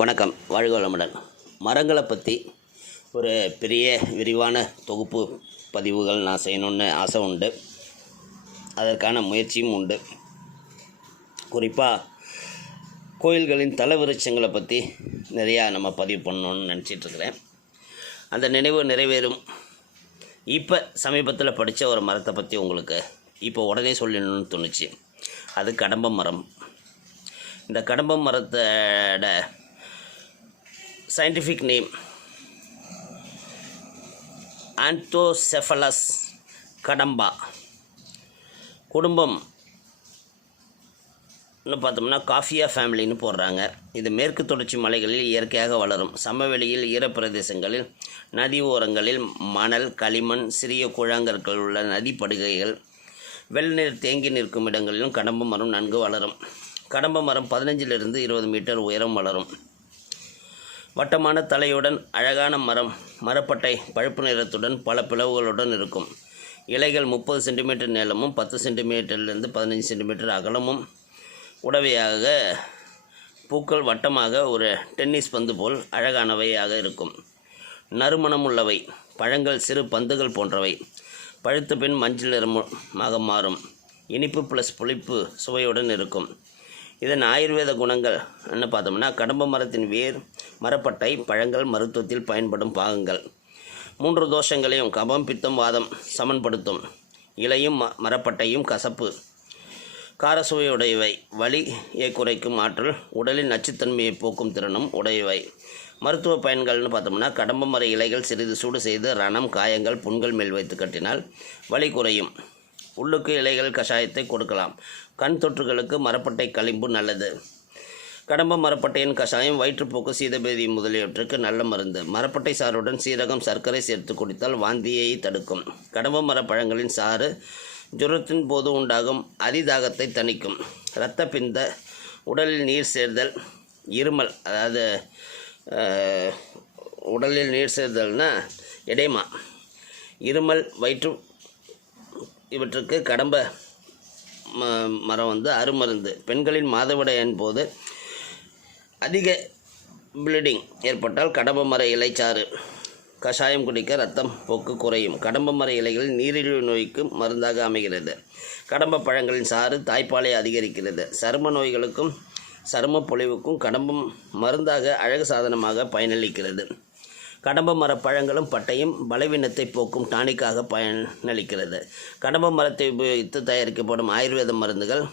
வணக்கம். வாழ்க வளமுடன். மரங்களை பற்றி ஒரு பெரிய விரிவான தொகுப்பு பதிவுகள் நான் செய்யணுன்னு ஆசை உண்டு. அதற்கான முயற்சியும் உண்டு. குறிப்பாக கோயில்களின் தலவிருட்சங்களை பற்றி நிறையா நம்ம பதிவு பண்ணணுன்னு நினச்சிட்ருக்கிறேன் அந்த நினைவு நிறைவேறும். இப்போ சமீபத்தில் படித்த ஒரு மரத்தை பற்றி உங்களுக்கு இப்போ உடனே சொல்லணும்னு தோணுச்சு. அது கடம்ப மரம். இந்த கடம்ப மரத்தோட சயின்டிஃபிக் நேம் ஆன்டோசெஃபலஸ் கடம்பா குடும்பம். இன்னும் பார்த்தோம்னா காஃபியா ஃபேமிலின்னு போடுறாங்க. இது மேற்கு தொடர்ச்சி மலைகளில் இயற்கையாக வளரும். சமவெளியில் ஈரப்பிரதேசங்களில் நதி ஓரங்களில் மணல் களிமண் சிறிய கூழாங்கற்கள் உள்ள நதிப்படுகைகள் வெள்ளநீர் தேங்கி நிற்கும் இடங்களிலும் கடம்ப மரம் நன்கு வளரும். கடம்ப மரம் பதினஞ்சிலிருந்து இருபது மீட்டர் உயரம் வளரும். வட்டமான தலையுடன் அழகான மரம் மரப்பட்டை பழுப்பு நிறத்துடன் பல பிளவுகளுடன் இருக்கும். இலைகள் முப்பது சென்டிமீட்டர் நீளமும் பத்து சென்டிமீட்டர்லேருந்து பதினஞ்சு சென்டிமீட்டர் அகலமும். உடவையாக பூக்கள் வட்டமாக ஒரு டென்னிஸ் பந்து போல் அழகானவையாக இருக்கும். நறுமணம் உள்ளவை பழங்கள் சிறு பந்துகள் போன்றவை. பழுத்த பின் மஞ்சள் நிறமாக மாறும். இனிப்பு ப்ளஸ் புளிப்பு சுவையுடன் இருக்கும். இதன் ஆயுர்வேத குணங்கள் என்ன பார்த்தோம்னா கடம்ப மரத்தின் வேர் மரப்பட்டை பழங்கள் மருத்துவத்தில் பயன்படும் பாகங்கள். மூன்று தோஷங்களையும் கபம் பித்தம் வாதம் சமன்படுத்தும். இலையும் ம மரப்பட்டையும் கசப்பு. காரசுவையுடையவை. வலியை குறைக்கும் ஆற்றல் உடலின் நச்சுத்தன்மையை போக்கும் திறனும் உடையவை. மருத்துவ பயன்கள்னு பார்த்தோம்னா கடம்ப மர இலைகள் சிறிது சூடு செய்து ரணம் காயங்கள் புண்கள் மேல் வைத்து கட்டினால் வலி குறையும். உள்ளுக்கு இலைகள் கஷாயத்தை கொடுக்கலாம். கண் தொற்றுகளுக்கு மரப்பட்டை களிம்பு நல்லது. கடம்ப மரப்பட்டையின் கஷாயம் வயிற்றுப்போக்கு சீதபேதி முதலியவற்றுக்கு நல்ல மருந்து. மரப்பட்டை சாறுடன் சீரகம் சர்க்கரை சேர்த்து குடித்தால் வாந்தியை தடுக்கும். கடம்ப மரப்பழங்களின் சாறு ஜுரத்தின் போது உண்டாகும் அரிதாகத்தை தணிக்கும். இரத்த பிந்த உடலில் நீர் சேர்தல் இருமல் அதாவது உடலில் நீர் சேர்தல்னா எடேமா. இருமல் வயிற்று இவற்றுக்கு கடம்ப ம மரம் வந்து அருமருந்து. பெண்களின் மாதவிடையின் போது அதிக ப்ளீடிங் ஏற்பட்டால் கடம்ப மர இலைச்சாறு. கஷாயம் குடிக்க ரத்தம் போக்கு குறையும். கடம்ப மர இலைகள் நீரிழிவு நோய்க்கு மருந்தாக அமைகிறது. கடம்ப பழங்களின் சாறு தாய்ப்பாலை அதிகரிக்கிறது. சரும நோய்களுக்கும் சரும பொழிவுக்கும் கடம்பம் மருந்தாக அழகு சாதனமாக பயனளிக்கிறது. கடம்ப மர பழங்களும் பட்டையும் பலவீனத்தை போக்கும் டானிக்காக பயனளிக்கிறது. கடம்ப மரத்தை உபயோகித்து தயாரிக்கப்படும் ஆயுர்வேத மருந்துகள்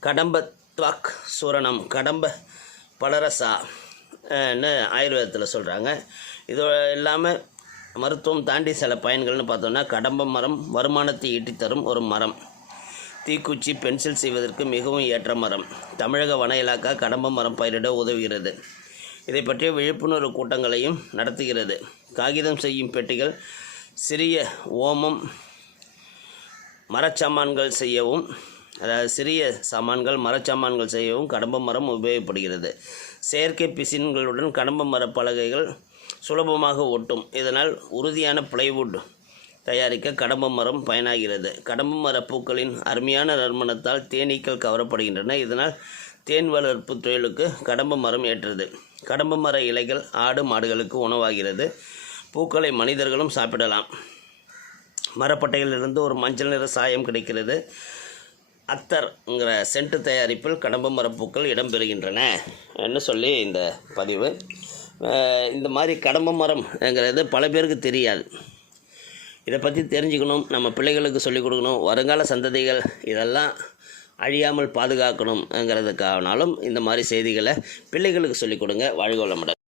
கடம்ப துவாக் சூரணம் கடம்ப பனரசா ன்னு ஆயுர்வேதத்தில் சொல்கிறாங்க இது இல்லாமல் மருத்துவம் தாண்டி சில பயன்கள்னு பார்த்தோம்னா கடம்ப மரம் வருமானத்தை ஈட்டி தரும் ஒரு மரம். தீக்குச்சி பென்சில் செய்வதற்கு மிகவும் ஏற்ற மரம். தமிழக வன இலாக்கா கடம்ப மரம் பயிரிட உதவுகிறது. இதை பற்றிய விழிப்புணர்வு கூட்டங்களையும் நடத்துகிறது. காகிதம் செய்யும் பெட்டிகள் சிறிய ஓமம் மரச்சாமான்கள் செய்யவும் அதாவது சிறிய சாமான்கள் மரச்சாமான்கள் செய்யவும் கடம்ப மரம் உபயோகப்படுகிறது. செயற்கை பிசின்களுடன் கடம்ப மர பலகைகள் சுலபமாக ஒட்டும். இதனால் உறுதியான பிளைவுட் தயாரிக்க கடம்ப மரம் பயனாகிறது. கடம்ப மர பூக்களின் அருமையான நறுமணத்தால் தேனீக்கள் கவரப்படுகின்றன. இதனால் தேன் வளர்ப்பு தொழிலுக்கு கடம்ப மரம் ஏற்றது. கடம்ப மர இலைகள் ஆடு மாடுகளுக்கு உணவாகிறது. பூக்களை மனிதர்களும் சாப்பிடலாம். மரப்பட்டையிலிருந்து ஒரு மஞ்சள் நிற சாயம் கிடைக்கிறது. அத்தர்ங்கிற சென்ட் தயாரிப்பில் கடம்ப மரப்பூக்கள் இடம்பெறுகின்றன என்று சொல்லி இந்த பதிவு. இந்த மாதிரி கடம்ப மரம்ங்கிறது பல பேருக்கு தெரியாது. இதை பற்றி தெரிஞ்சுக்கணும் நம்ம பிள்ளைகளுக்கு சொல்லிக் கொடுக்கணும் வருங்கால சந்ததிகள் இதெல்லாம் அழியாமல் பாதுகாக்கணும்ங்கிறதுக்கானாலும் இந்த மாதிரி செய்திகளை பிள்ளைகளுக்கு சொல்லிக் கொடுங்க. வாழ்க வளமுடன்.